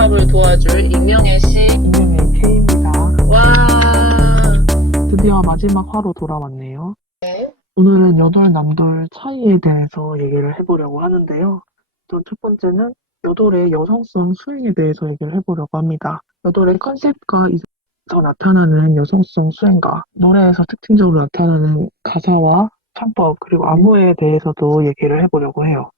힙합을 도와줄 익명의 씨. 익명의 K입니다. 와. 드디어 마지막 화로 돌아왔네요. 네. 오늘은 여돌, 남돌 차이에 대해서 얘기를 해보려고 하는데요. 첫 번째는 여돌의 여성성 수행에 대해서 얘기를 해보려고 합니다. 여돌의 컨셉과 에서 나타나는 여성성 수행과 노래에서 특징적으로 나타나는 가사와 창법 그리고 안무에 대해서도 얘기를 해보려고 해요.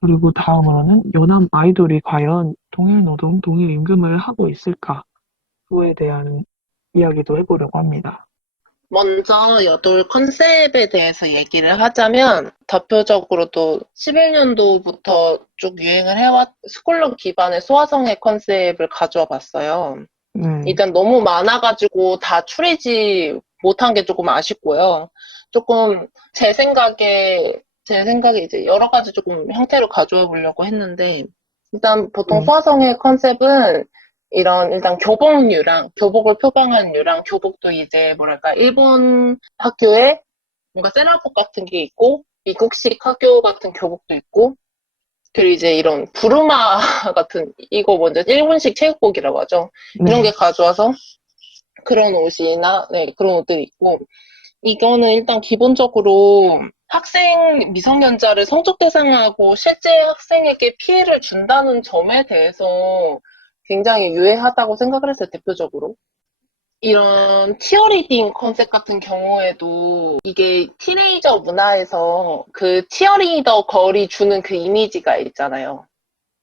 그리고 다음으로는 여남 아이돌이 과연 동일 노동, 동일 임금을 하고 있을까? 그거에 대한 이야기도 해보려고 합니다. 먼저 여돌 컨셉에 대해서 얘기를 하자면 대표적으로도 11년도부터 쭉 유행을 해왔 스쿨룩 기반의 소화성의 컨셉을 가져와 봤어요. 네, 일단 너무 많아가지고 다 추리지 못한 게 조금 아쉽고요. 조금 제 생각에 이제 여러 가지 조금 형태로 가져와 보려고 했는데, 일단 보통 네, 소화성의 컨셉은 이런 일단 교복을 표방한 류랑 교복도 이제 뭐랄까 일본 학교에 뭔가 세라복 같은 게 있고 미국식 학교 같은 교복도 있고 그리고 이제 이런 부르마 같은 이거 먼저 일본식 체육복이라고 하죠. 이런 게 네, 가져와서 그런 옷이나 네, 그런 옷들이 있고 이거는 일단 기본적으로 학생 미성년자를 성적 대상하고 실제 학생에게 피해를 준다는 점에 대해서 굉장히 유해하다고 생각을 했어요, 대표적으로. 이런 치어리딩 컨셉 같은 경우에도 이게 티네이저 문화에서 그 치어리더 걸이 주는 그 이미지가 있잖아요.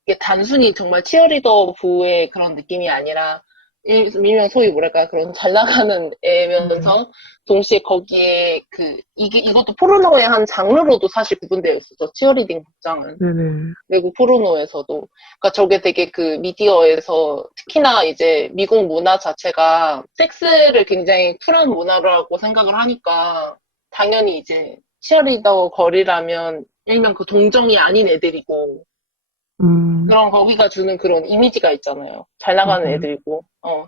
이게 단순히 정말 치어리더 부의 그런 느낌이 아니라 일명 소위 뭐랄까 그런 잘 나가는 네, 애면서 동시에 거기에 이것도 포르노의 한 장르로도 사실 구분되어 있었죠. 치어리딩 복장은. 네네, 외국 포르노에서도. 그러니까 저게 되게 그 미디어에서 특히나 이제 미국 문화 자체가 섹스를 굉장히 쿨한 문화라고 생각을 하니까 당연히 이제 치어리더 걸이라면 일명 그 동정이 아닌 애들이고 그런 거기가 주는 그런 이미지가 있잖아요. 잘 나가는 맞아요. 애들이고,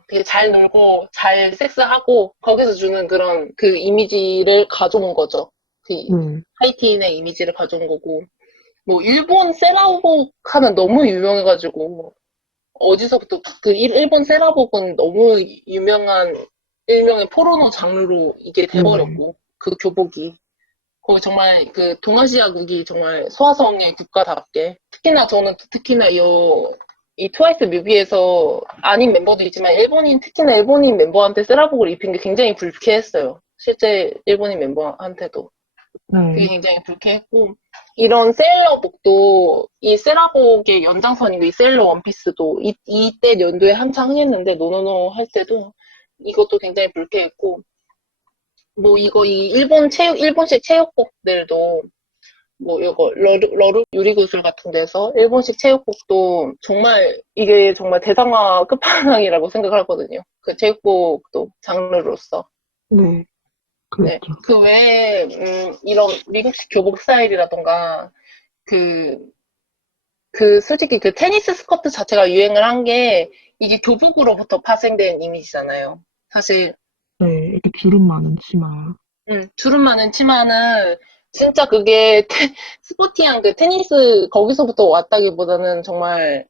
되게 잘 놀고, 잘 섹스하고, 거기서 주는 그런 그 이미지를 가져온 거죠. 그 네, 하이틴의 이미지를 가져온 거고. 뭐, 일본 세라복 하면 너무 유명해가지고, 어디서부터, 일본 세라복은 너무 유명한 일명의 포르노 장르로 이게 네네, 돼버렸고, 그 교복이. 거기 정말 그 동아시아국이 정말 소화성의 국가답게 특히나 이 트와이스 뮤비에서 아닌 멤버도 있지만 특히나 일본인 member한테 세라복을 입힌 게 굉장히 불쾌했어요. 실제 일본인 멤버한테도 그게 네, 굉장히 불쾌했고 이런 세일러복도 이 세라복의 연장선이고 이 세일러 원피스도 이때 연도에 한창 흥했는데 노노노 할 때도 이것도 굉장히 불쾌했고 뭐 이 일본식 체육복들도 뭐 이거 러르 유리구슬 같은 데서 일본식 체육복도 정말 이게 정말 대상화 끝판왕이라고 생각을 하거든요. 그 체육복도 장르로서. 네, 네. 그렇죠. 그 외에 이런 미국식 교복 스타일이라던가 그 솔직히 그 테니스 스커트 자체가 유행을 한 게 이게 교복으로부터 파생된 이미지잖아요. 사실 네, 이렇게 주름 많은 치마요. 주름 많은 치마는 진짜 그게 스포티한 그 테니스 거기서부터 왔다기보다는 정말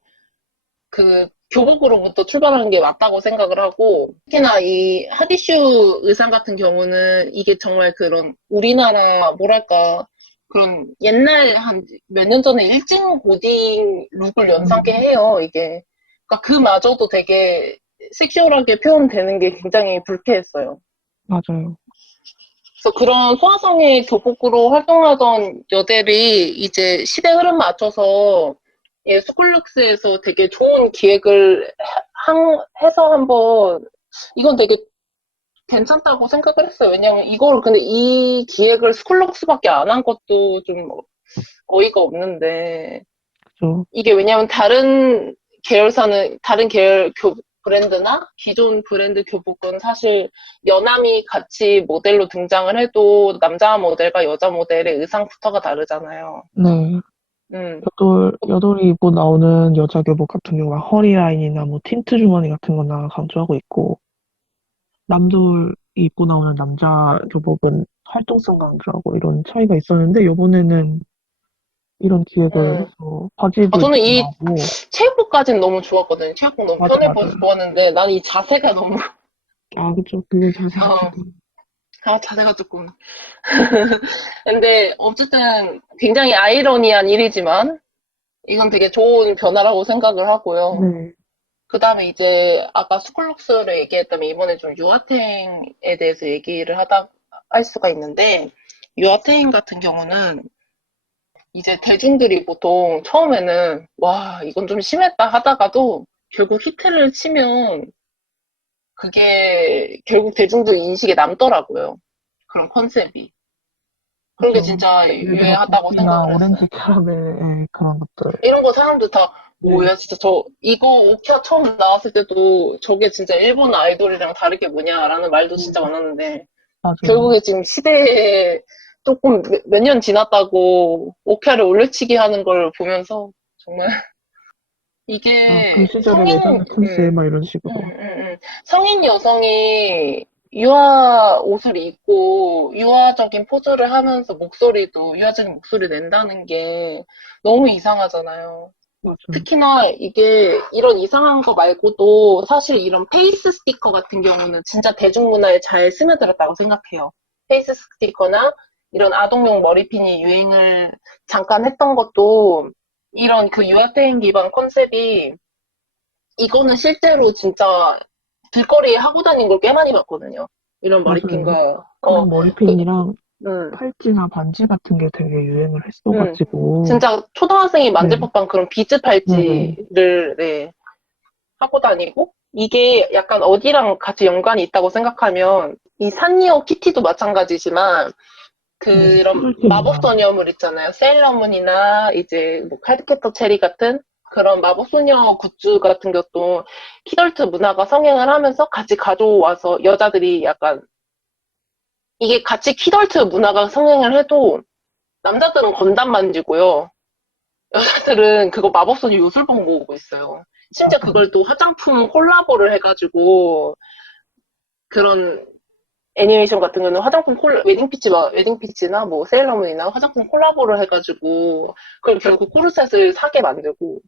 그 교복으로부터 출발하는 게 맞다고 생각을 하고 특히나 이 하디슈 의상 같은 경우는 이게 정말 그런 우리나라 뭐랄까 그런 옛날 한 몇 년 전에 일진 고딩 룩을 연상케 음, 해요 이게 그러니까 그마저도 되게 섹슈얼하게 표현되는 게 굉장히 불쾌했어요. 맞아요. 그래서 그런 소아성의 교복으로 활동하던 여대들이 이제 시대 흐름 맞춰서 예, 스쿨룩스에서 되게 좋은 기획을 해서 한번 이건 되게 괜찮다고 생각을 했어요. 왜냐면 이걸 근데 이 기획을 스쿨룩스밖에 안 한 것도 좀 어이가 없는데 그죠. 이게 왜냐면 다른 계열 브랜드나 기존 브랜드 교복은 사실 여남이 같이 모델로 등장을 해도 남자 모델과 여자 모델의 의상부터가 다르잖아요. 네. 음, 여돌이 입고 나오는 여자 교복 같은 경우가 허리 라인이나 뭐 틴트 주머니 같은 거나 강조하고 있고, 남돌이 입고 나오는 남자 교복은 활동성 강조하고 이런 차이가 있었는데, 요번에는 이런 기획을 음. 해서 바지도 저는 입고 이 나오고. 체육복까지는 너무 좋았거든요. 체육복 너무 맞아, 편해 보여서 맞아요. 좋았는데, 나는 이 자세가 너무, 아, 그쵸. 그게 자세가 어, 조금. 자세가 조금. 근데, 어쨌든, 굉장히 아이러니한 일이지만, 이건 되게 좋은 변화라고 생각을 하고요. 네, 그 다음에 이제, 아까 스쿨룩스를 얘기했다면, 이번에 좀 유아탱에 대해서 얘기를 할 수가 있는데, 유아탱 같은 경우는, 이제 대중들이 보통 처음에는, 와, 이건 좀 심했다 하다가도, 결국 히트를 치면, 그게 결국 대중들 인식에 남더라고요. 그런 컨셉이. 그런 게 그쵸. 진짜 예를 들어, 유해하다고 도끼나 생각을 오렌지 했어요. 캐러멜의 그런 것들. 이런 거 사람들 다, 네, 뭐야, 진짜 이거 오키아 처음 나왔을 때도 저게 진짜 일본 아이돌이랑 다를 게 뭐냐라는 말도 진짜 많았는데, 맞아요. 결국에 지금 시대에 조금 몇 년 지났다고 오키아를 올려치기 하는 걸 보면서, 정말, 아, 그 이게 시절의 레전드 컨셉, 막 이런 음, 식으로. 음, 성인 여성이 유아 옷을 입고 유아적인 포즈를 하면서 유아적인 목소리 낸다는 게 너무 이상하잖아요. 맞아요. 특히나 이게 이런 이상한 거 말고도 사실 이런 페이스 스티커 같은 경우는 진짜 대중문화에 잘 스며들었다고 생각해요. 페이스 스티커나 이런 아동용 머리핀이 유행을 잠깐 했던 것도 이런 그 유아테인 기반 컨셉이 이거는 실제로 진짜 길거리에 하고 다닌 걸 꽤 많이 봤거든요. 이런 맞아요. 머리핀과, 그런 그, 머리핀이랑 음, 팔찌나 반지 같은 게 되게 유행을 음. 했어가지고. 진짜 초등학생이 만질 네, 법한 그런 비즈 네네. 팔찌를, 네, 하고 다니고, 이게 약간 어디랑 같이 연관이 있다고 생각하면, 이 산리오 키티도 마찬가지지만, 네, 그런 피글팀이나. 마법소녀물 있잖아요. 세일러문이나 이제 뭐 카드캡터 체리 같은 그런 마법소녀 굿즈 같은 것도 키덜트 문화가 성행을 하면서 같이 가져와서 여자들이 약간 이게 같이 키덜트 문화가 성행을 해도 남자들은 건담 만지고요. 여자들은 그거 마법소녀 요술봉 모으고 있어요. 심지어 맞아요. 그걸 또 화장품 콜라보를 해가지고 그런 애니메이션 같은 거는 웨딩피치나 뭐 세일러문이나 화장품 콜라보를 해가지고 그걸 결국 코르셋을 사게 만들고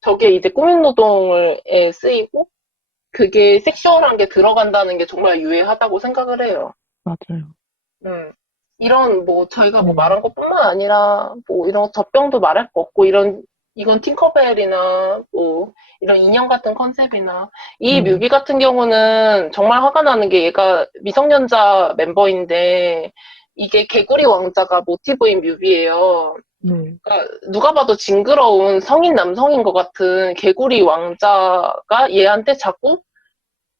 저게 이제 꾸민노동에 쓰이고 그게 섹슈얼한 게 들어간다는 게 정말 유해하다고 생각을 해요. 맞아요. 이런 뭐 저희가 뭐 네, 말한 것뿐만 아니라 뭐 이런 젖병도 말할 거 없고 이건 팅커벨이나 뭐 이런 인형 같은 컨셉이나 이 네, 뮤비 같은 경우는 정말 화가 나는 게 얘가 미성년자 멤버인데 이게 개구리 왕자가 모티브인 뮤비예요. 네. 그러니까 누가 봐도 징그러운 성인 남성인 것 같은 개구리 왕자가 얘한테 자꾸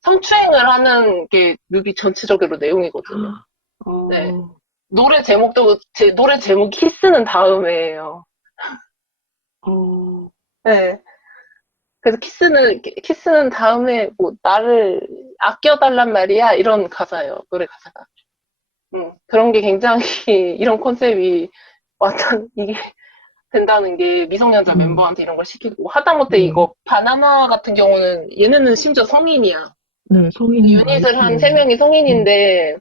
성추행을 하는 게 뮤비 전체적으로 내용이거든요. 네. 어, 노래 제목 키스는 다음에예요. 어, 네. 그래서 키스는 다음에 뭐 나를 아껴달란 말이야 이런 가사예요. 노래 가사가. 그런 게 굉장히 이런 컨셉이 완전 이게 된다는 게 미성년자 음, 멤버한테 이런 걸 시키고 하다못해 네. 이거 바나나 같은 경우는 얘네는 심지어 성인이야. 네, 성인 유닛을 한 세 아이돌. 명이 네, 성인인데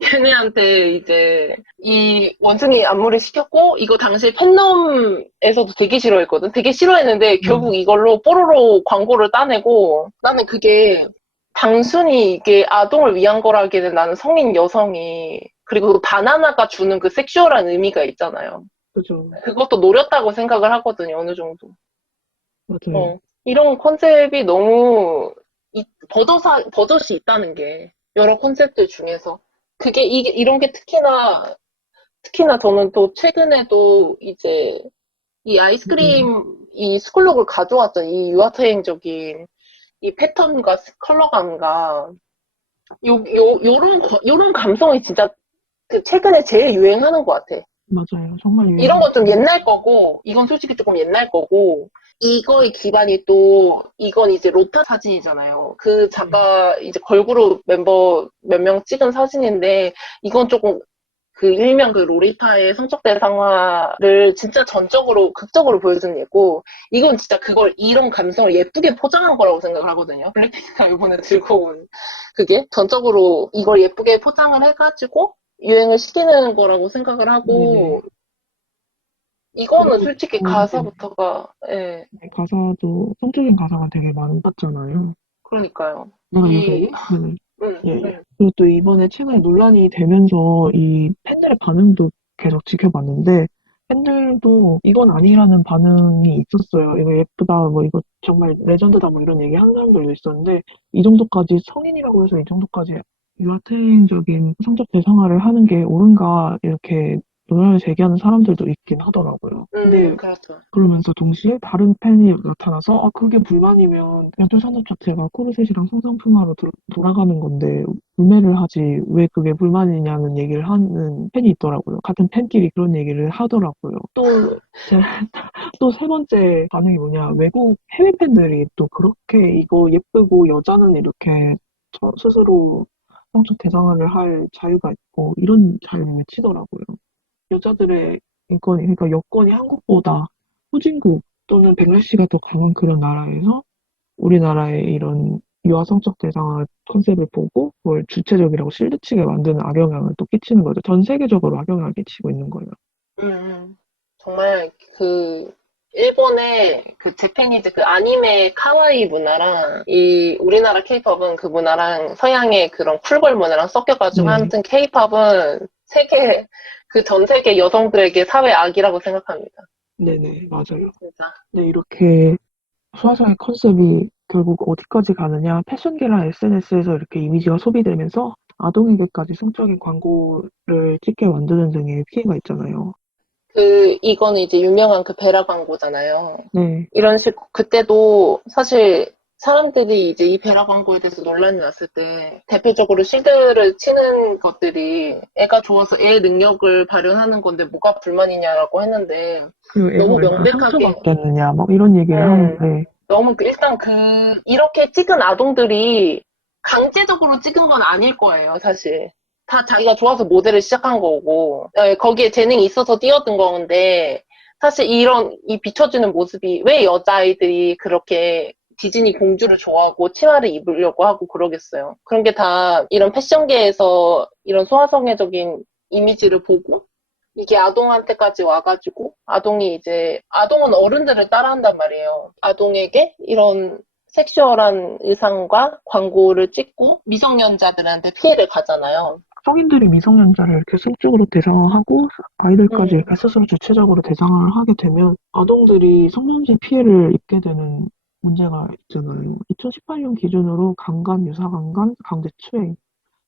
걔네한테 이제 이 원숭이 안무를 시켰고 이거 당시 팬덤에서도 되게 싫어했거든. 되게 싫어했는데 네. 결국 이걸로 뽀로로 광고를 따내고 나는 그게 단순히 이게 아동을 위한 거라기에는 나는 성인 여성이 그리고 그 바나나가 주는 그 섹슈얼한 의미가 있잖아요. 그죠. 그것도 노렸다고 생각을 하거든요. 어느 정도. 맞아요. 이런 컨셉이 너무 버젓이 있다는 게 여러 컨셉들 중에서 이런 게 특히나 저는 또 최근에도 이제 이 네. 아이스크림 이 스쿨룩을 가져왔던 이 유아트행적인 이 패턴과 컬러감과 요런 감성이 진짜 그 최근에 제일 유행하는 것 같아. 맞아요. 정말 이런 건 좀 유행하죠. 옛날 거고, 이건 솔직히 조금 옛날 거고, 이거의 기반이 또, 이건 이제 로타 사진이잖아요. 그 네. 작가, 이제 걸그룹 멤버 몇 명 찍은 사진인데, 이건 조금 그 일명 그 로리타의 성적 대상화를 진짜 극적으로 보여준 예고, 이건 진짜 이런 감성을 예쁘게 포장한 거라고 생각을 하거든요. 블랙핑크가 이번에 들고 온 그게 전적으로 이걸 예쁘게 포장을 해가지고 유행을 시키는 거라고 생각을 네네. 하고, 이거는 그리고 솔직히 또 이제 가사부터가, 예, 가사도 성적인 가사가 되게 많았잖아요. 그러니까요. 내가 요새 예, 예. 응. 그리고 또 이번에 최근에 논란이 되면서 이 팬들의 반응도 계속 지켜봤는데, 팬들도 이건 아니라는 반응이 있었어요. 이거 예쁘다, 뭐 이거 정말 레전드다, 뭐 이런 얘기 하는 사람들도 있었는데, 이 정도까지 성인이라고 해서 이 정도까지 유아탱적인 성적 대상화를 하는 게 옳은가, 이렇게 논란을 제기하는 사람들도 있긴 하더라고요. 근데 그렇죠. 그러면서 동시에 다른 팬이 나타나서 그게 불만이면 야동 산업 자체가 코르셋이랑 성상품화로 돌아가는 건데 구매를 하지 왜 그게 불만이냐는 얘기를 하는 팬이 있더라고요. 같은 팬끼리 그런 얘기를 하더라고요. 제, 또 세 번째 반응이 뭐냐, 외국 해외 팬들이 또 그렇게 이거 예쁘고 여자는 이렇게 스스로 성적 대상화를 할 자유가 있고 이런 자유를 외치더라고요. 여자들의 인권이, 그러니까 여건이 한국보다 후진국 또는 벨라시가 더 강한 그런 나라에서 우리나라의 이런 유아성적 대상화 컨셉을 보고 그걸 주체적이라고 실드치게 만드는 악영향을 또 끼치는 거죠. 전 세계적으로 악영향을 끼치고 있는 거예요. 정말 그 일본의 그 재패니즈 그 아니메 카와이 문화랑 이 우리나라 케이팝은 그 문화랑 서양의 그런 쿨걸 문화랑 섞여가지고 네, 아무튼 케이팝은 세계 그 전 세계 여성들에게 사회 악이라고 생각합니다. 네네, 맞아요. 진짜. 네, 이렇게 수화상의 컨셉이 결국 어디까지 가느냐, 패션계랑 SNS에서 이렇게 이미지가 소비되면서 아동에게까지 성적인 광고를 찍게 만드는 등의 피해가 있잖아요. 이거는 이제 유명한 그 베라 광고잖아요. 네, 이런 그때도 사실 사람들이 이제 이 베라 광고에 대해서 논란이 났을 때 대표적으로 실드를 치는 것들이 애가 좋아서 애의 능력을 발현하는 건데 뭐가 불만이냐라고 했는데 그 애가 너무 얼마나 명백하게 상처받겠느냐, 막 이런 얘기를 음, 하는데, 너무 일단 이렇게 찍은 아동들이 강제적으로 찍은 건 아닐 거예요, 사실. 다 자기가 좋아서 모델을 시작한 거고, 거기에 재능이 있어서 뛰어든 건데, 사실 이 비춰지는 모습이 왜 여자아이들이 그렇게 디즈니 공주를 좋아하고 치마를 입으려고 하고 그러겠어요. 그런 게 다 이런 패션계에서 이런 소아성애적인 이미지를 보고, 이게 아동한테까지 와가지고 아동은 어른들을 따라한단 말이에요. 아동에게 이런 섹슈얼한 의상과 광고를 찍고 미성년자들한테 피해를 가잖아요. 성인들이 미성년자를 이렇게 성적으로 대상화하고 아이들까지 음, 이렇게 스스로 주체적으로 대상화를 하게 되면 아동들이 성범죄 피해를 입게 되는 문제가 있잖아요. 2018년 기준으로 강간, 유사강간, 강제추행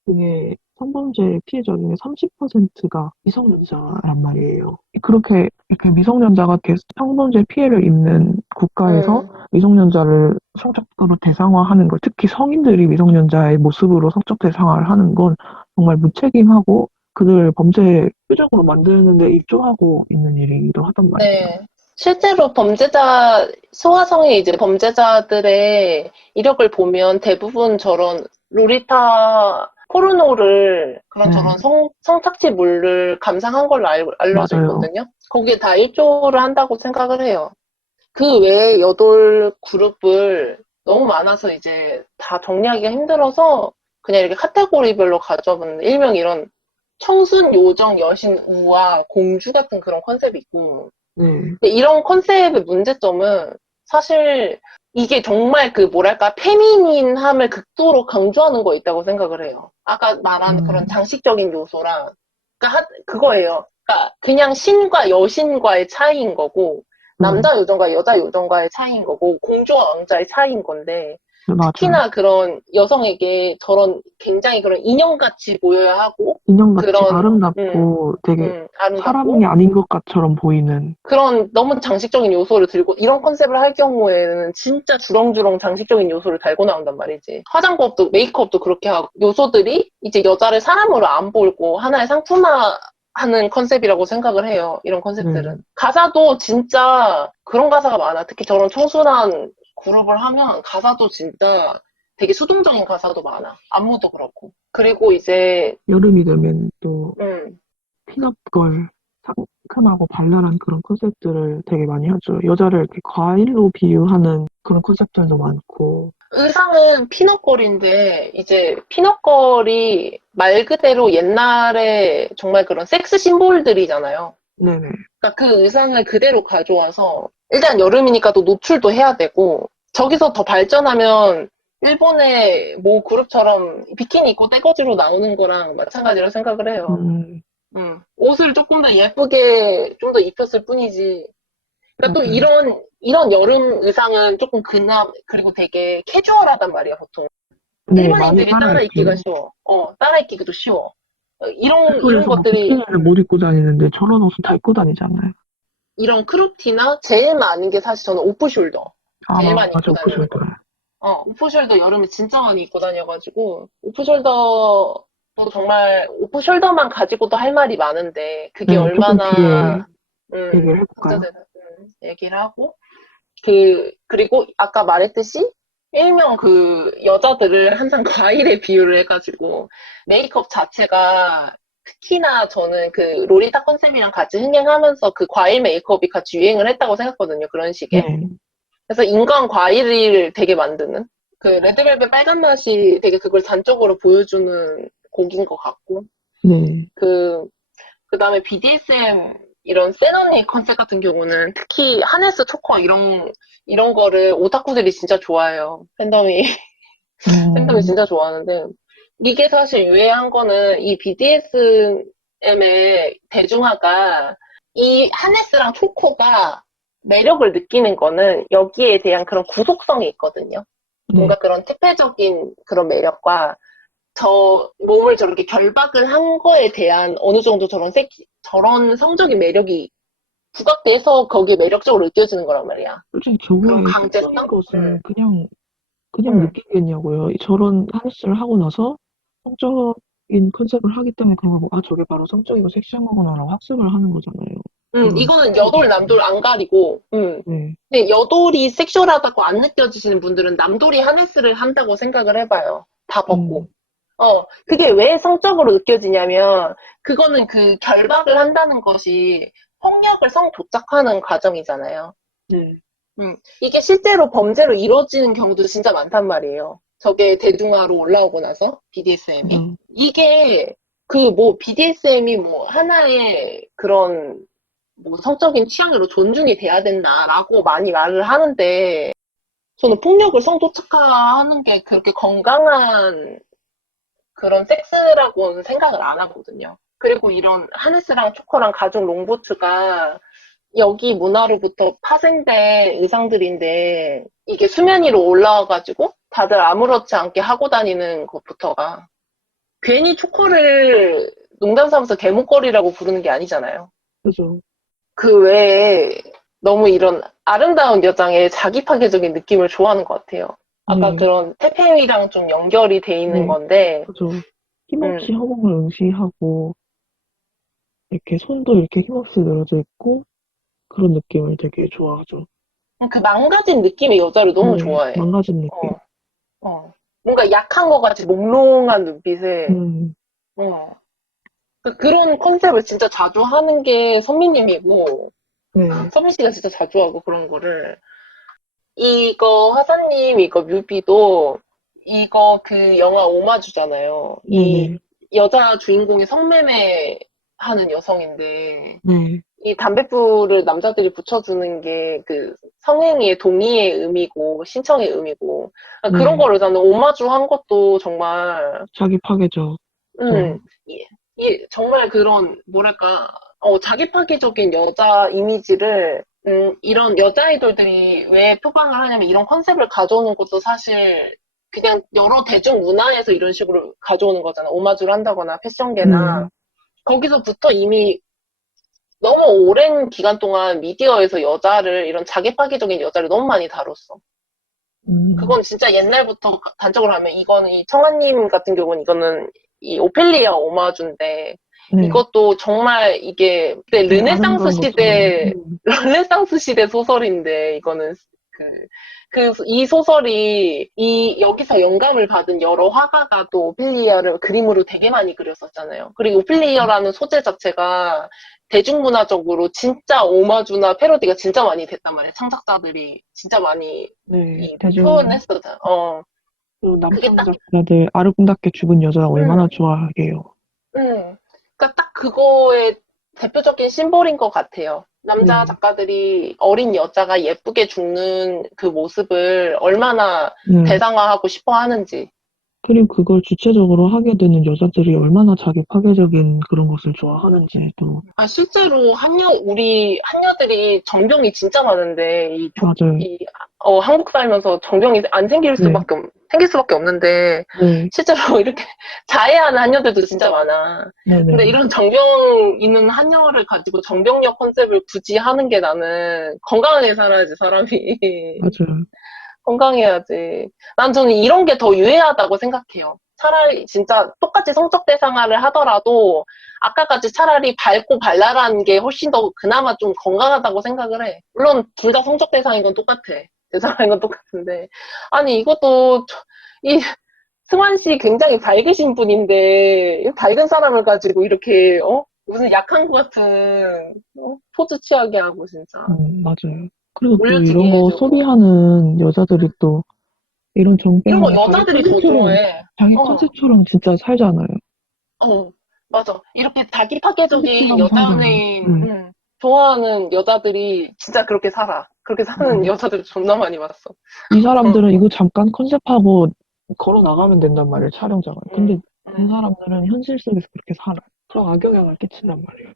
등의 성범죄 피해자 중에 30%가 미성년자란 말이에요. 그렇게 이렇게 미성년자가 성범죄 피해를 입는 국가에서 음, 미성년자를 성적으로 대상화하는 것, 특히 성인들이 미성년자의 모습으로 성적 대상화를 하는 건 정말 무책임하고 그들 범죄 표적으로 만드는 데 입조하고 있는 일이기도 하단 말이에요. 네. 실제로 소아성애 이제 범죄자들의 이력을 보면 대부분 저런 로리타 포르노를 그런 네, 저런 성착취물을 감상한 걸로 알려져 맞아요. 있거든요. 거기에 다 일조를 한다고 생각을 해요. 그 외에 여덟 그룹을 너무 많아서 이제 다 정리하기가 힘들어서 그냥 이렇게 카테고리별로 가져봤는데 일명 이런 청순, 요정, 여신, 우아, 공주 같은 그런 컨셉이 있고 네, 근데 이런 컨셉의 문제점은 사실 이게 정말 뭐랄까 페미닌함을 극도로 강조하는 거 있다고 생각을 해요. 아까 말한 그런 음, 장식적인 요소랑 그러니까 그거예요. 그러니까 그냥 신과 여신과의 차이인 거고 네, 남자 요정과 여자 요정과의 차이인 거고 공주와 왕자의 차이인 건데 네, 맞아요. 특히나 그런 여성에게 저런 굉장히 그런 인형같이 보여야 하고 인형같이 그런 아름답고 되게 사람이 아름답고 아닌 것처럼 보이는, 그런 너무 장식적인 요소를 들고 이런 컨셉을 할 경우에는 진짜 주렁주렁 장식적인 요소를 달고 나온단 말이지. 화장법도 메이크업도 그렇게 하고 요소들이 이제 여자를 사람으로 안 보고 하나의 상품화하는 컨셉이라고 생각을 해요. 이런 컨셉들은. 네, 가사도 진짜 그런 가사가 많아. 특히 저런 청순한 그룹을 하면 가사도 진짜 되게 수동적인 가사도 많아. 안무도 그렇고. 그리고 이제 여름이 되면 또 음, 핀업걸, 상큼하고 발랄한 그런 콘셉트를 되게 많이 하죠. 여자를 이렇게 과일로 비유하는 그런 콘셉트도 많고, 의상은 피넛걸인데 이제 피넛걸이 말 그대로 옛날에 정말 그런 섹스 심볼들이잖아요. 네네. 그러니까 그 의상을 그대로 가져와서 일단 여름이니까 또 노출도 해야 되고 저기서 더 발전하면 일본의 모 그룹처럼 비키니 입고 떼거지로 나오는 거랑 마찬가지로 생각을 해요. 음, 옷을 조금 더 예쁘게 좀 더 입혔을 뿐이지. 그러니까 또 맞아요. 이런 여름 의상은 조금 그리고 되게 캐주얼하단 말이야, 보통. 네, 많이 일반인들이 따라 입기가 따라입죠. 쉬워. 따라 입기도 쉬워. 이런 일본에서 뭐 것들이, 비키니를 못 입고 다니는데 저런 옷은 다 입고 다니잖아요. 이런 크롭티나 제일 많은 게 사실 저는 오프숄더. 아, 제일 많이 맞아, 입고 다니는 거. 오프숄더요. 오프숄더 여름에 진짜 많이 입고 다녀가지고, 오프숄더도 정말, 오프숄더만 가지고도 할 말이 많은데, 그게 네, 조금 뒤에 얼마나, 얘기를 해볼까요? 부자재다, 얘기를 하고, 그리고 아까 말했듯이, 일명 여자들을 항상 과일에 비유를 해가지고, 메이크업 자체가, 특히나 저는 로리타 컨셉이랑 같이 흥행하면서 그 과일 메이크업이 같이 유행을 했다고 생각하거든요. 그런 식의. 네, 그래서 인간 과일을 되게 만드는 레드벨벳 빨간 맛이 되게 그걸 단적으로 보여주는 곡인 것 같고 네, 그 그다음에 BDSM 이런 센 언니 컨셉 같은 경우는 특히 하네스 초커 이런 거를 오타쿠들이 진짜 좋아해요. 팬덤이 음, 진짜 좋아하는데 이게 사실 유해한 거는 이 BDSM의 대중화가 이 하네스랑 초코가 매력을 느끼는 거는 여기에 대한 그런 구속성이 있거든요. 네, 뭔가 그런 특별적인 그런 매력과 저 몸을 저렇게 결박을 한 거에 대한 어느 정도 저런 성적인 매력이 부각돼서 거기에 매력적으로 느껴지는 거란 말이야. 솔직히 그런 저거의 강제성? 성적인 것을 응, 그냥 응. 느끼겠냐고요. 저런 하네스를 하고 나서 성적인 컨셉을 하기 때문에 그런 거고, 아, 저게 바로 성적이고 섹시한 거구나라고 학습을 하는 거잖아요. 그런 이거는 성향이 여돌, 있죠. 남돌 안 가리고, 네, 근데 여돌이 섹슈얼하다고 안 느껴지시는 분들은 남돌이 하네스를 한다고 생각을 해봐요. 다 벗고. 음, 그게 왜 성적으로 느껴지냐면, 그거는 결박을 한다는 것이 폭력을 성도착하는 과정이잖아요. 네, 이게 실제로 범죄로 이루어지는 경우도 진짜 많단 말이에요. 저게 대중화로 올라오고 나서, BDSM이. 그죠. 이게, BDSM이 하나의 그런, 성적인 취향으로 존중이 돼야 된다라고 많이 말을 하는데, 저는 폭력을 성도착화하는 게 그렇게 건강한 그런 섹스라고는 생각을 안 하거든요. 그리고 이런 하네스랑 초커랑 가죽 롱보츠가 여기 문화로부터 파생된 의상들인데 이게 수면 위로 올라와가지고 다들 아무렇지 않게 하고 다니는 것부터가 괜히 초커를 농담 삼아서 개목걸이라고 부르는 게 아니잖아요. 그죠. 그 외에 너무 이런 아름다운 여장의 자기 파괴적인 느낌을 좋아하는 것 같아요. 아까 네, 그런 태페이랑 좀 연결이 돼 있는 네, 건데, 그죠. 음, 힘없이 허공을 응시하고, 이렇게 손도 이렇게 힘없이 늘어져 있고, 그런 느낌을 되게 좋아하죠. 그 망가진 느낌의 여자를 너무 네, 좋아해. 망가진 느낌. 어, 어. 뭔가 약한 것 같이 몽롱한 눈빛에, 음, 어. 그런 컨셉을 진짜 자주 하는 게 선미님이고, 네, 선미 씨가 진짜 자주 하고 그런 거를. 이거 화사님 이거 뮤비도 이거 영화 오마주잖아요. 이 네네, 여자 주인공이 성매매 하는 여성인데 네, 이 담뱃불을 남자들이 붙여주는 게 성행위의 동의의 의미고 신청의 의미고 그런 네. 거를 나는 오마주 한 것도 정말 자기 파괴죠. 음, 이, 정말 그런, 뭐랄까, 자기 파괴적인 여자 이미지를, 이런 여자 아이돌들이 왜 표방을 하냐면 이런 컨셉을 가져오는 것도 사실 그냥 여러 대중 문화에서 이런 식으로 가져오는 거잖아. 오마주를 한다거나 패션계나. 네, 거기서부터 이미 너무 오랜 기간 동안 미디어에서 이런 자기 파괴적인 여자를 너무 많이 다뤘어. 음, 그건 진짜 옛날부터 단적으로 하면 이거는 이 청아님 같은 경우는 이거는 이 오펠리아 오마주인데 네, 이것도 정말 이게 그때 되게 아름다운 것처럼, 르네상스 시대 소설인데 이거는 이 소설이 여기서 영감을 받은 여러 화가가 또 오펠리아를 그림으로 되게 많이 그렸었잖아요. 그리고 오펠리아라는 소재 자체가 대중문화적으로 진짜 오마주나 패러디가 진짜 많이 됐단 말이에요. 창작자들이 진짜 많이 네, 이 대중, 표현했어. 또 그게 남성 딱, 작가들 아름답게 죽은 여자 얼마나 음, 좋아하게요. 그러니까 딱 그거에 대표적인 심볼인 것 같아요. 남자 네, 작가들이 어린 여자가 예쁘게 죽는 그 모습을 얼마나 네. 대상화하고 싶어 하는지. 그리고 그걸 주체적으로 하게 되는 여자들이 얼마나 자기 파괴적인 그런 것을 좋아하는지도 아, 실제로 우리 한여들이 정병이 진짜 많은데, 맞아요. 한국 살면서 정병이 안 네, 생길 수밖에 없는데, 네, 실제로 이렇게 자해하는 한여들도 진짜 많아. 네, 네, 근데 이런 정병 있는 한여를 가지고 정병력 컨셉을 굳이 하는 게 나는 건강하게 살아야지, 사람이. 맞아요. 건강해야지. 저는 이런 게 더 유해하다고 생각해요. 차라리 진짜 똑같이 성적 대상화를 하더라도 아까까지 차라리 밝고 발랄한 게 훨씬 더 그나마 좀 건강하다고 생각을 해. 물론 둘 다 성적 대상인 건 똑같아. 대상인 건 똑같은데. 아니 이것도 이 승환 씨 굉장히 밝으신 분인데 이 밝은 사람을 가지고 이렇게 무슨 약한 것 같은 포즈 취하게 하고 진짜 맞아요. 그리고 또 이런 올려지게 거 해주고 소비하는 여자들이 또 이런 이런 거 정병이나 여자들이 더 좋아해. 자기 어. 컨셉처럼 진짜 살잖아요. 맞아. 이렇게 자기 파괴적인 컨셉처럼 살잖아요. 여자연예인, 좋아하는 여자들이 진짜 그렇게 살아. 그렇게 사는 네. 여자들 존나 많이 봤어. 이 응, 사람들은 이거 잠깐 컨셉하고 걸어 나가면 된단 말이에요, 촬영장을. 근데 응, 그 응. 사람들은 현실 속에서 그렇게 살아요. 그럼 악영향을 끼친단 말이에요.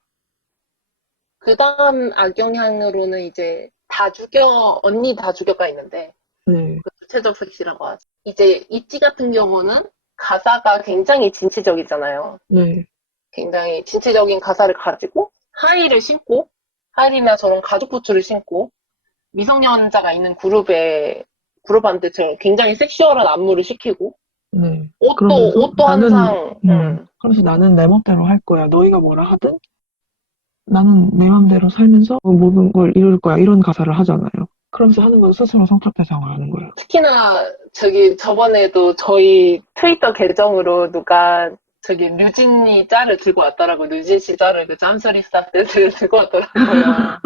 그 다음 악영향으로는 이제 언니 다 죽여가 있는데, 네, 그 주체적 섹시라고 하지. 이제 있지 같은 경우는 가사가 굉장히 진취적이잖아요. 네, 굉장히 진취적인 가사를 가지고, 하이를 신고, 하이나 저런 가죽 부츠를 신고, 미성년자가 있는 그룹한테 굉장히 섹슈얼한 안무를 시키고 네. 옷도 그러면서 옷도 항상 그래서 나는 내 맘대로 할 거야. 너희가 뭐라 하든 나는 내 맘대로 살면서 모든 걸 이룰 거야. 이런 가사를 하잖아요. 그러면서 하는 건 스스로 성적 대상을 하는 거예요. 특히나 저번에도 저희 트위터 계정으로 누가 저기 류진이 짤을 들고 왔더라고. 류진 씨 짤을 그 짬소리 스타트를 들고 왔더라고요.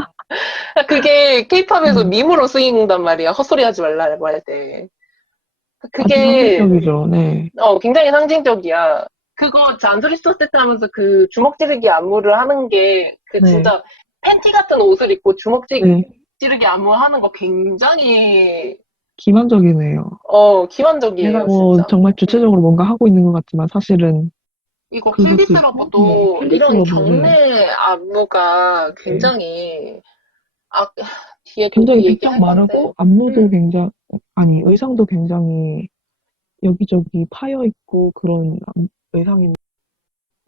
그게 케이팝에서 음, 밈으로 쓰인단 말이야. 헛소리 하지 말라고 할 때. 아주 그게 상징적이죠. 네, 굉장히 상징적이야. 그거 잔소리 소세트 하면서 그 주먹 찌르기 안무를 하는 게 그 네, 진짜 팬티 같은 옷을 입고 네. 찌르기 안무 하는 거 굉장히 기만적이네요. 내가 기만적이에요, 뭐 진짜. 정말 주체적으로 뭔가 하고 있는 것 같지만 사실은 이거 그것을 이런 캔디스러브로 경례 안무가 네. 굉장히 아, 뒤에도 굉장히 그 삐쩍 얘기할 건데. 마르고 안무도 음, 굉장히 아니 의상도 굉장히 여기저기 파여 있고 그런 의상이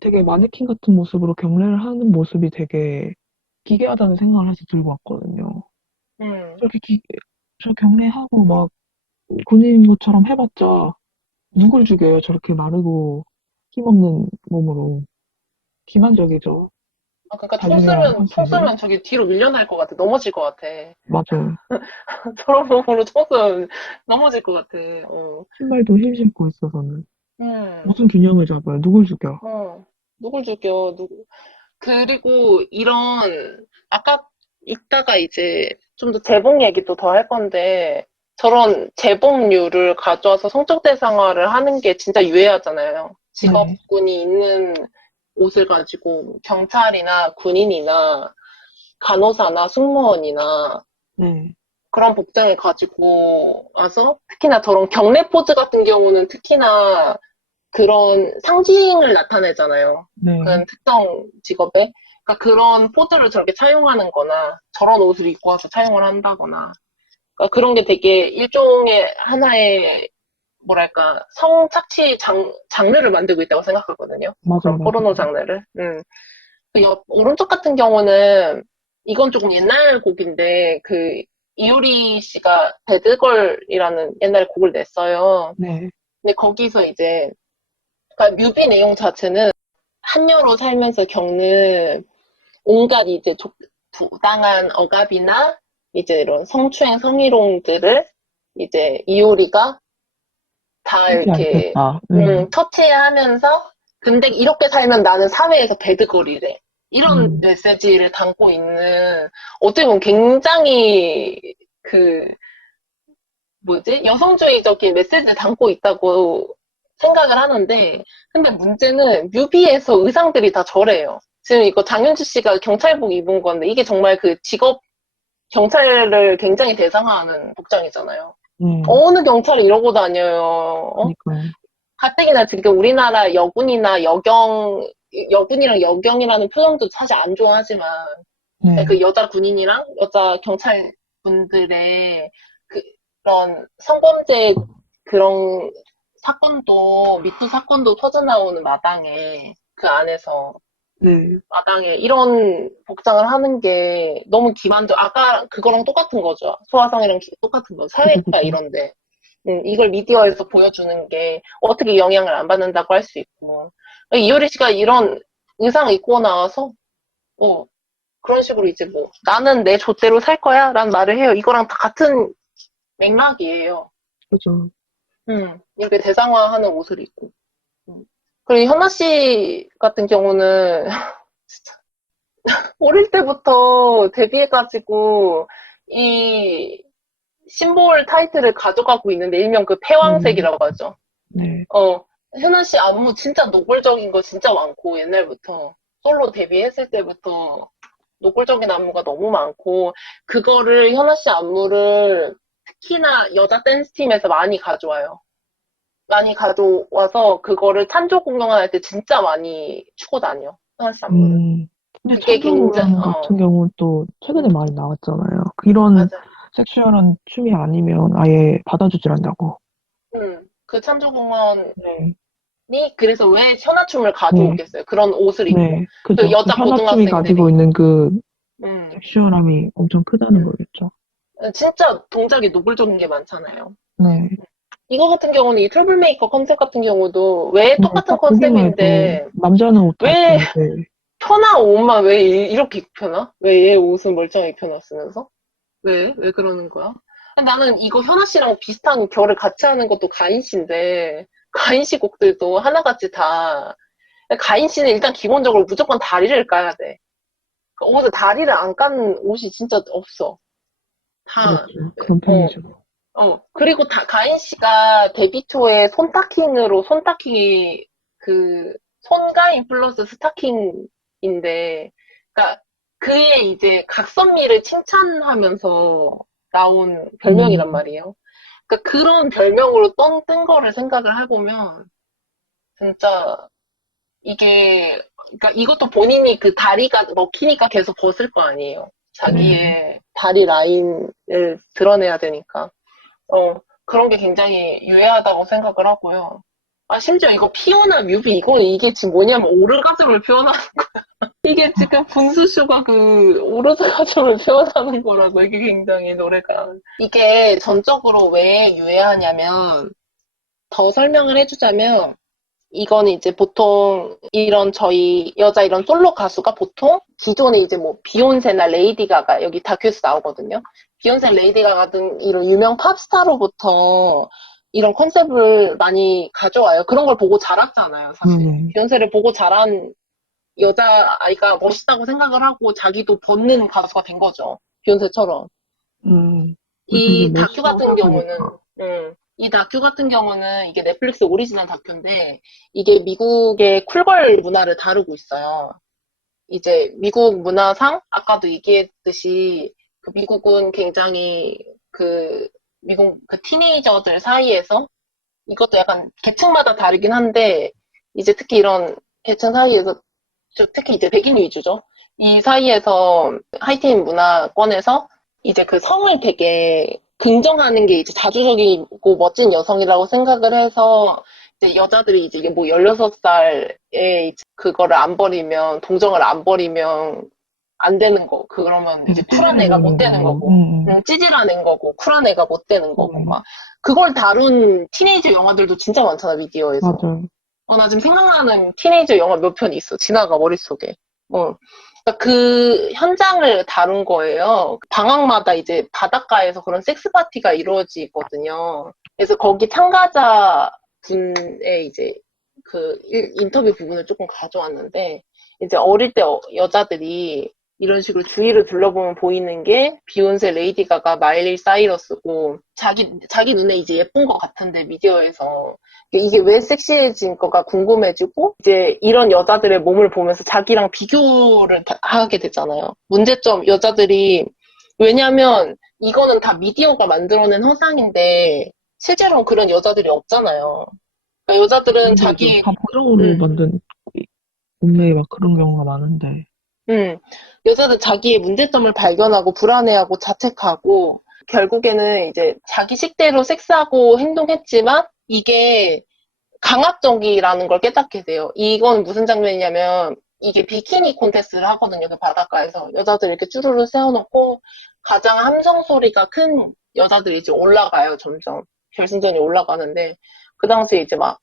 되게 마네킹 같은 모습으로 경례를 하는 모습이 되게 기괴하다는 생각을 해서 들고 왔거든요. 음. 저렇게 저 경례하고 막 군인인 것처럼 해봤자 누굴 죽여요? 저렇게 마르고 힘없는 몸으로 기만적이죠. 그러니까 자중해야 할 총 컨셉이. 쏘면 저기 뒤로 밀려날 것 같아. 넘어질 것 같아. 맞아요. 저런 몸으로 총 쏘면 넘어질 것 같아. 신발도 힐 신고 있어서는 음. 무슨 균형을 잡아요? 누굴 죽여? 누굴 죽여, 그리고 아까 이따가 이제 좀 더 재봉 얘기도 더 할 건데, 저런 재봉류를 가져와서 성적 대상화를 하는 게 진짜 유해하잖아요. 네, 직업군이 있는 옷을 가지고 경찰이나 군인이나 간호사나 승무원이나 네, 그런 복장을 가지고 와서 특히나 저런 경례 포즈 같은 경우는 특히나 그런 상징을 나타내잖아요. 네. 그런 특정 직업에. 그러니까 그런 포즈를 저렇게 차용하는 거나 저런 옷을 입고 와서 차용을 한다거나 그러니까 그런 게 되게 일종의 하나의 뭐랄까 성착취 장르를 만들고 있다고 생각하거든요. 맞아요, 그런 포르노 맞아요. 장르를. 오른쪽 같은 경우는 이건 조금 옛날 곡인데 그 이효리 씨가 배드걸이라는 옛날 곡을 냈어요. 네, 근데 거기서 이제 그러니까 뮤비 내용 자체는 한여로 살면서 겪는 온갖 이제 부당한 억압이나 이제 이런 성추행 성희롱들을 이제 이효리가 다 참지 이렇게 않겠다. 네, 터치하면서 근데 이렇게 살면 나는 사회에서 배드걸이래. 이런 음, 메시지를 담고 있는 어떻게 보면 굉장히 그 뭐지? 여성주의적인 메시지를 담고 있다고 생각을 하는데 근데 문제는 뮤비에서 의상들이 다 저래요. 지금 이거 장윤주 씨가 경찰복 입은 건데, 이게 정말 그 직업, 경찰을 굉장히 대상화하는 복장이잖아요. 네, 어느 경찰이 이러고 다녀요. 어? 그러니까요. 가뜩이나 지금 우리나라 여군이나 여군이랑 여경이라는 표정도 사실 안 좋아하지만, 네, 그 여자 군인이랑 여자 경찰 분들의 그런 성범죄 그런 사건도, 미투 사건도 터져나오는 마당에, 그 안에서, 네, 마당에 이런 복장을 하는 게 너무 기만적, 아까 그거랑 똑같은 거죠. 소아성이랑 똑같은 거. 그죠, 사회가 그죠. 이런데. 이걸 미디어에서 보여주는 게 어떻게 영향을 안 받는다고 할 수 있고. 이효리 씨가 이런 의상 입고 나와서, 어, 그런 식으로 이제 뭐, 나는 내 좆대로 살 거야? 라는 말을 해요. 이거랑 다 같은 맥락이에요. 그죠. 이렇게 대상화하는 옷을 입고. 음. 그리고 현아 씨 같은 경우는 어릴 때부터 데뷔해가지고 이 심볼 타이틀을 가져가고 있는데 일명 그 네네, 패왕색이라고 하죠. 네. 어, 현아 씨 안무 진짜 노골적인 거 진짜 많고 옛날부터 솔로 데뷔했을 때부터 노골적인 안무가 너무 많고 그거를 현아 씨 안무를 특히나 여자 댄스팀에서 많이 가져와요. 많이 가져와서 그거를 탄조 공연할 때 진짜 많이 추고 다녀. 현아 씨 안무를. 음, 근데 그게 굉장히 천조공연 같은 경우는 또 최근에 음, 많이 나왔잖아요. 이런 맞아. 섹슈얼한 춤이 아니면 아예 받아주질 않다고. 그 찬조 공연이 네, 그래서 왜 현아춤을 네, 가져오겠어요? 그런 옷을 입고 네, 그 그죠. 그 여자 현아춤이 가지고 고등학생들이 있는 그 음, 섹슈얼함이 엄청 크다는 음. 거겠죠. 진짜 동작이 노골적인 게 많잖아요. 네, 이거 같은 경우는 이 트러블메이커 컨셉 같은 경우도 왜 네, 똑같은 딱 보기만 해도 컨셉인데 남자는 옷 다 왜 입던데. 편한 옷만 왜 이렇게 입혀놔? 왜 얘 옷은 멀쩡하게 입혀놨으면서? 왜 그러는 거야? 나는 이거 현아 씨랑 비슷한 결을 같이 하는 것도 가인 씨인데 가인 씨 곡들도 하나같이 다 가인 씨는 일단 기본적으로 무조건 다리를 까야 돼. 그 옷을 다리를 안 까는 옷이 진짜 없어. 다, 그렇죠. 그런 어, 편이죠. 그리고 가인 씨가 데뷔 초에 손타킹으로, 손타킹이 그, 손가인 플러스 스타킹인데, 그니까 그의 이제 각선미를 칭찬하면서 나온 별명이란 음, 말이에요. 그러니까 그런 별명으로 뜬 거를 생각을 해보면, 진짜 이게, 그러니까 이것도 본인이 그 다리가 먹히니까 계속 벗을 거 아니에요. 네. 자기의 다리 라인을 드러내야 되니까. 그런 게 굉장히 유해하다고 생각을 하고요. 아, 심지어 이거 피오나 뮤비, 이게 지금 뭐냐면 오르가즘을 표현하는, 이게 지금 분수쇼가 그 오르가즘을 표현하는 거라서 이게 굉장히 노래가. 이게 전적으로 왜 유해하냐면, 더 설명을 해주자면, 이거는 이제 보통 이런 저희 여자 이런 솔로 가수가 보통 기존에 이제 뭐 비욘세나 레이디 가가 여기 다큐에서 나오거든요. 비욘세, 레이디 가가 등 이런 유명 팝스타로부터 이런 컨셉을 많이 가져와요. 그런 걸 보고 자랐잖아요, 사실. 네네. 비욘세를 보고 자란 여자 아이가 멋있다고 생각을 하고 자기도 벗는 가수가 된 거죠. 비욘세처럼. 되게 이 다큐 멋있다고 같은 경우는, 생각하니까. 이 다큐 같은 경우는 이게 넷플릭스 오리지널 다큐인데, 이게 미국의 쿨걸 문화를 다루고 있어요. 이제 미국 문화상, 아까도 얘기했듯이, 그 미국은 굉장히 미국 그 티네이저들 사이에서, 이것도 약간 계층마다 다르긴 한데, 이제 특히 이런 계층 사이에서, 특히 이제 백인 위주죠. 이 사이에서 하이틴 문화권에서 이제 그 성을 되게 긍정하는 게 이제 자주적이고 멋진 여성이라고 생각을 해서 이제 여자들이 이제 이게 뭐 16살에 이제 그거를 안 버리면, 동정을 안 버리면 안 되는 거. 그러면 이제 되게 쿨한 애가 못 찌질해지는 되는 거. 거고, 찌질한 애인 거고, 쿨한 애가 못 되는 거고, 네. 막. 그걸 다룬 티네이저 영화들도 진짜 많잖아, 미디어에서. 맞아요. 나 지금 생각나는 티네이저 영화 몇 편 있어. 지나가, 머릿속에. 그러니까 그 현장을 다룬 거예요. 방학마다 이제 바닷가에서 그런 섹스 파티가 이루어지거든요. 그래서 거기 참가자 분의 이제 그 인터뷰 부분을 조금 가져왔는데, 이제 어릴 때 여자들이 이런 식으로 주위를 둘러보면 보이는 게 비욘세, 레이디 가가, 마일리 사이러스고 자기 눈에 이제 예쁜 것 같은데 미디어에서 이게 왜 섹시해진 거가 궁금해지고 이제 이런 여자들의 몸을 보면서 자기랑 비교를 하게 되잖아요. 문제점 여자들이 왜냐면 이거는 다 미디어가 만들어낸 허상인데 실제로는 그런 여자들이 없잖아요. 그러니까 여자들은 그죠. 자기 다 보정으로 음, 만든 몸매에 막 그런 경우가 많은데. 음, 여자들 자기의 문제점을 발견하고 불안해하고 자책하고 결국에는 이제 자기 식대로 섹스하고 행동했지만 이게 강압적이라는 걸 깨닫게 돼요. 이건 무슨 장면이냐면 이게 비키니 콘테스트를 하거든요. 그 바닷가에서 여자들 이렇게 쭈루루 세워놓고 가장 함성 소리가 큰 여자들이 이제 올라가요. 점점 결승전이 올라가는데 그 당시에 이제 막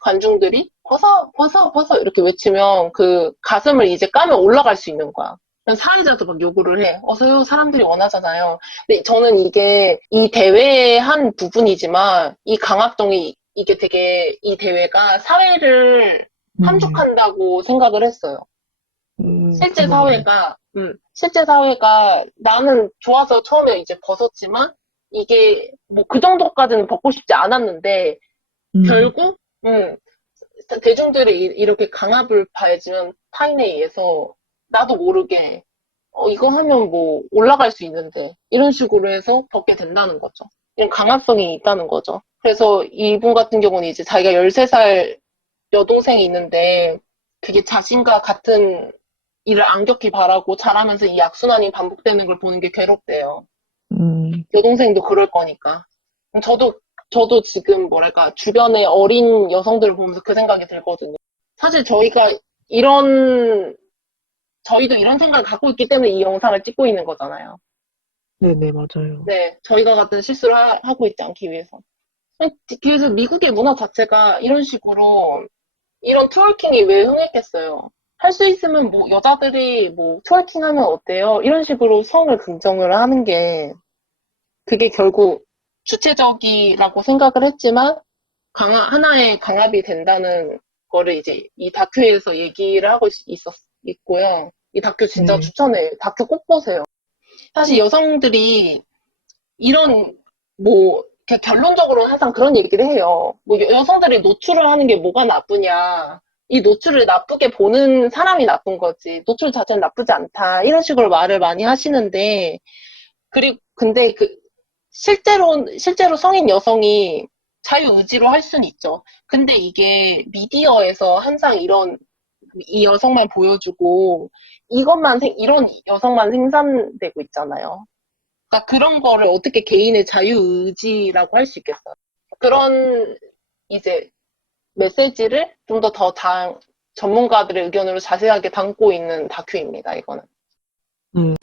관중들이 벗어 벗어 벗어 이렇게 외치면 그 가슴을 이제 까면 올라갈 수 있는 거야. 사회자도 막 요구를 해. 어서요, 사람들이 원하잖아요. 근데 저는 이게 이 대회의 한 부분이지만 이 강압성이 이게 되게 이 대회가 사회를 네. 함축한다고 생각을 했어요. 정말요. 실제 사회가 나는 좋아서 처음에 이제 벗었지만 이게 뭐 그 정도까지는 벗고 싶지 않았는데 음, 결국 대중들이 이렇게 강압을 가해지는 타인에 의해서 나도 모르게 이거 하면 뭐 올라갈 수 있는데 이런 식으로 해서 벗게 된다는 거죠. 이런 강압성이 있다는 거죠. 그래서 이분 같은 경우는 이제 자기가 13살 여동생이 있는데 그게 자신과 같은 일을 안 겪길 바라고 잘하면서 이 악순환이 반복되는 걸 보는 게 괴롭대요. 여동생도 그럴 거니까. 저도, 저도 지금 뭐랄까, 주변의 어린 여성들을 보면서 그 생각이 들거든요. 사실 이런, 저희도 이런 생각을 갖고 있기 때문에 이 영상을 찍고 있는 거잖아요. 네네, 맞아요. 네, 저희가 같은 실수를 하고 있지 않기 위해서. 그래서 미국의 문화 자체가 이런 식으로, 이런 트월킹이 왜 흥했겠어요? 할 수 있으면 뭐, 여자들이 뭐, 트월킹 하면 어때요? 이런 식으로 성을 긍정을 하는 게, 그게 결국 주체적이라고 생각을 했지만 하나의 강압이 된다는 거를 이제 이 다큐에서 얘기를 하고 있고요. 이 다큐 진짜 네. 추천해요. 다큐 꼭 보세요. 사실 여성들이 이런 뭐 결론적으로는 항상 그런 얘기를 해요. 뭐 여성들이 노출을 하는 게 뭐가 나쁘냐. 이 노출을 나쁘게 보는 사람이 나쁜 거지. 노출 자체는 나쁘지 않다. 이런 식으로 말을 많이 하시는데 그리고 근데 실제로 성인 여성이 자유의지로 할 수는 있죠. 근데 이게 미디어에서 항상 이 여성만 보여주고 이런 여성만 생산되고 있잖아요. 그러니까 그런 거를 어떻게 개인의 자유의지라고 할 수 있겠어요. 그런 이제 메시지를 좀 더 전문가들의 의견으로 자세하게 담고 있는 다큐입니다, 이거는. 네.